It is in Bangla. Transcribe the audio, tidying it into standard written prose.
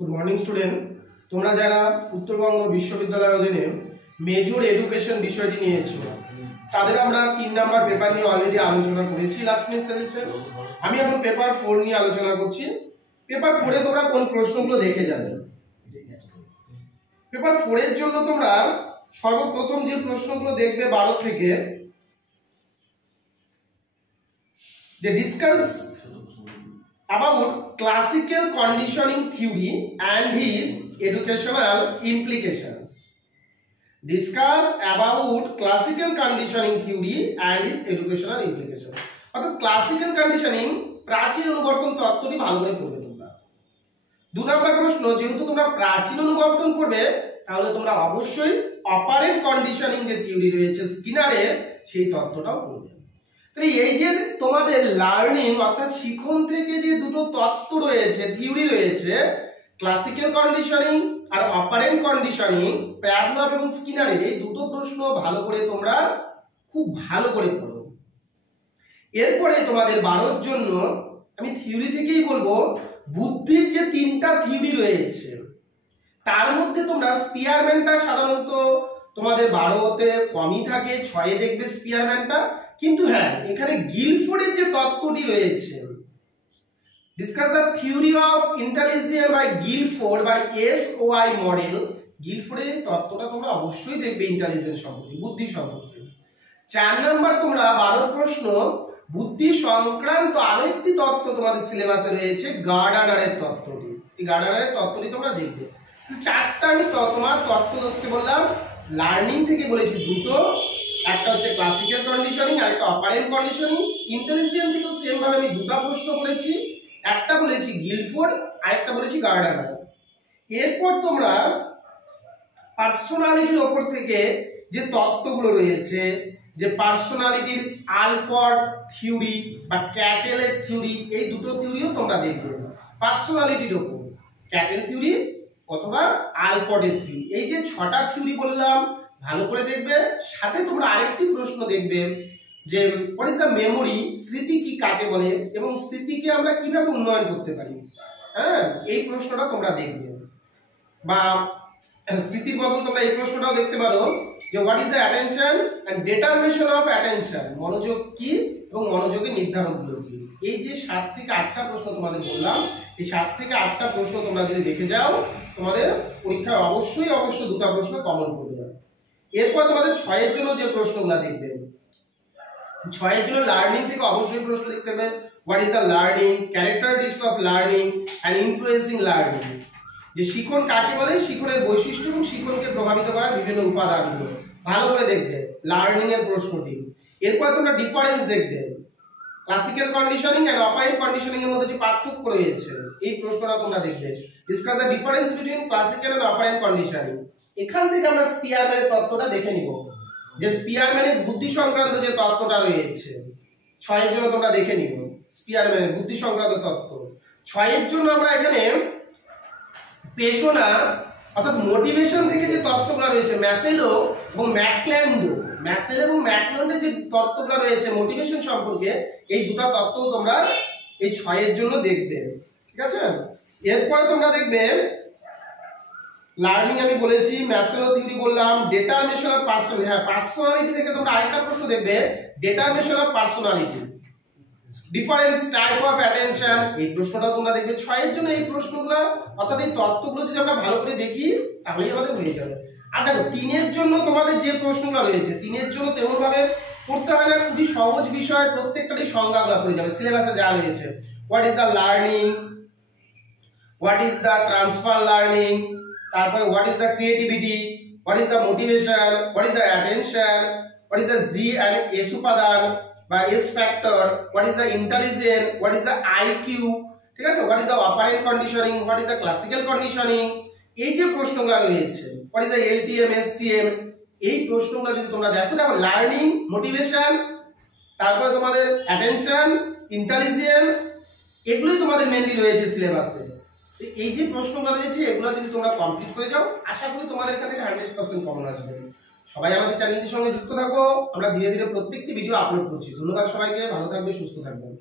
गुड मर्निंग स्टूडेंट তোমরা যারা উত্তরবঙ্গ বিশ্ববিদ্যালয়ের অধীনে মেজর এডুকেশন বিষয়টি নিয়েছো তাদের আমরা 3 নাম্বার পেপার নিয়ে অলরেডি আলোচনা করেছি লাস্ট মিনিট সেশন। আমি এখন পেপার 4 নিয়ে আলোচনা করছি। পেপার 4 এ তোমরা কোন প্রশ্নগুলো দেখে যাবে। পেপার 4 এর জন্য তোমরা সর্বপ্রথম যে প্রশ্নগুলো দেখবে 12 থেকে যে discuss about classical conditioning theory and his educational implications. Discuss about classical conditioning theory and his educational implications. অর্থাৎ ক্লাসিক্যাল কন্ডিশনিং প্রাচীন অনুবর্তন তত্ত্বটি ভালো করে পড়বে তোমরা। 2 নম্বর প্রশ্ন, যেহেতু তোমরা প্রাচীন অনুবর্তন পড়বে তাহলে তোমরা অবশ্যই অপারেন্ট কন্ডিশনিং যে থিওরি রয়েছে স্কিনারের সেই তত্ত্বটাও পড়বে। তাই এই যে তোমাদের লার্নিং অর্থাৎ শিখন থেকে যে দুটো তত্ত্ব রয়েছে, থিওরি রয়েছে, ক্লাসিক্যাল কন্ডিশনিং আর অপারেন্ট কন্ডিশনিং, প্যাভলভ এবং স্কিনারের এই দুটো প্রশ্ন ভালো করে তোমরা খুব ভালো করে পড়ো। এরপরে তোমাদের 12 জন্য আমি থিওরি থেকেই বলবো, বুদ্ধির যে 3টা থিওরি রয়েছে তার মধ্যে তোমরা স্পিয়ারম্যানটা সাধারণত তোমাদের 12তে কমই থাকে, 6 দেখবে স্পিয়ারম্যানটা। কিন্তু হ্যাঁ, এখানে গিলফোর্ডের যে তত্ত্বটি রয়েছে, discuss the theory of intelligence by Guilford by SOI model. গিলফোর্ডের এই তত্ত্বটা তোমরা অবশ্যই দেখবে ইন্টেলিজেন্স সম্পর্কে, বুদ্ধি সম্পর্কে। 4 নাম্বার তোমরা 12 প্রশ্ন, বুদ্ধি সংক্রান্ত আরো একটি তত্ত্ব তোমাদের সিলেবাসে রয়েছে, গার্ডনারের তত্ত্বটি। এই গার্ডনারের তত্ত্বটি তোমরা দেখবে। 4টা আমি তোমার তত্ত্ব দেখতে বললাম, লার্নিং থেকে বলেছি দুটো, একটা হচ্ছে ক্লাসিক্যাল কন্ডিশনিং আর একটা অপারেন্ট কন্ডিশনিং। ইন্টেলিজেন্স থেকেও সেম ভাবে আমি দুটো প্রশ্ন বলেছি, একটা বলেছি গিলফোর্ড আর একটা বলেছি গার্ডনার। এরপর তোমরা পার্সোনালিটির উপর থেকে যে তত্ত্বগুলো রয়েছে, যে পার্সোনালিটির আলপট থিওরি বা ক্যাটেলের থিওরি, এই দুটো থিওরিও তোমরা দেখবে। পার্সোনালিটির উপর ক্যাটেল থিওরি অথবা আলপটের থিওরি, এই যে 6টা থিওরি বললাম ভালো করে দেখবে। সাথে তোমরা আরেকটি প্রশ্ন দেখবে যে হোয়াট ইজ দ্য মেমোরি, স্মৃতি কি কাকে বলে এবং স্মৃতিকে আমরা কিভাবে উন্নয়ন করতে পারি। হ্যাঁ, এই প্রশ্নটা তোমরা দেখবে। বা স্মৃতির বদল তোমরা এই প্রশ্নটাও দেখতে পারো যে what is the attention and determination of attention, মনোযোগ কি এবং মনোযোগের নির্ধারকগুলো কি। এই যে 7 থেকে 8টা প্রশ্ন তোমাদের বললাম, এই 7 থেকে 8টা প্রশ্ন তোমরা যদি দেখে যাও তোমাদের পরীক্ষায় অবশ্যই দুটো প্রশ্ন কমন পড়বে। এরপর তোমাদের 6 এর জন্য যে প্রশ্নগুলো দেখবে, 6 এর জন্য লার্নিং থেকে অবশ্যই প্রশ্ন দেখতে হবে। What is the learning, characteristics of learning and influencing learning, যে শিখন কাকে বলে, শিখনের বৈশিষ্ট্য এবং শিখনকে প্রভাবিত করার বিভিন্ন উপাদানগুলো ভালো করে দেখবে লার্নিং এর প্রশ্নটি। এরপর তোমরা ডিফারেন্স দেখবে, classical conditioning and operant conditioning এর মধ্যে যে পার্থক্য রয়েছে এই প্রশ্নটা তোমরা দেখবে। Discuss the difference between classical and operant conditioning. এখান থেকে আমরা স্পিয়ারম্যানের তত্ত্বটা দেখে নিব, যে স্পিয়ারম্যানের বুদ্ধি সংক্রান্ত যে তত্ত্বটা রয়েছে 6 এর জন্য তোমরা দেখে নিব স্পিয়ারম্যানের বুদ্ধি সংক্রান্ত তত্ত্ব। 6 এর জন্য আমরা এখানে পেশোনা অর্থাৎ মোটিভেশন থেকে যে তত্ত্বগুলো রয়েছে, ম্যাসেলো এবং ম্যাকল্যান্ডের যে তত্ত্বগুলো রয়েছে মোটিভেশন সম্পর্কে, এই দুটো তত্ত্ব তোমরা এই 6 এর জন্য দেখবে। ঠিক আছে, এরপরে তোমরা দেখবে লার্নিং আমি বলেছি, ম্যাসেলো থিওরি বললাম, ডিটারমিনেশন অফ পার্সোনালিটি। হ্যাঁ, পার্সোনালিটি থেকে তোমরা আরেকটা প্রশ্ন দেখবে, determination of personality, difference type of attention, এই প্রশ্নটা তোমরা দেখবে 6 এর জন্য। এই প্রশ্নগুলো অর্থাৎ এই তত্ত্বগুলো যদি আমরা ভালো করে দেখি তাহলেই আমাদের হয়ে যাবে। আর দেখো 3 এর জন্য তোমাদের যে প্রশ্নগুলো রয়েছে, 3 এর জন্য তেমন ভাবে পড়তে হয় না, খুবই সহজ বিষয়, প্রত্যেকটারই সংজ্ঞাগুলো পড়ে যাবে সিলেবাসে যা রয়েছে। What is the learning, what is the transfer learning, তারপরে what is the creativity, what is the motivation, what is the attention, what is the G and S উপাদান বা S factor, what is the intelligence, what is the IQ. ঠিক আছে, what is the operant conditioning, what is the classical conditioning, এই যে প্রশ্নগুলো রয়েছে, what is the LTM STM, এই প্রশ্নগুলো যদি তোমরা দেখো লার্নিং, মোটিভেশন, তারপরে তোমাদের অ্যাটেনশন, ইন্টেলিজেন্স, এগুলোই তোমাদের মেইনলি রয়েছে সিলেবাসে। এই যে প্রশ্নগুলো রয়েছে এগুলো যদি তোমরা কমপ্লিট করে যাও, আশা করি তোমাদের এখান থেকে 100% কমন আসবে। সবাই আমাদের চ্যানেলটির সঙ্গে যুক্ত থাকো, আমরা ধীরে ধীরে প্রত্যেকটি ভিডিও আপলোড করছি। ধন্যবাদ সবাইকে, ভালো থাকবে, সুস্থ থাকবেন।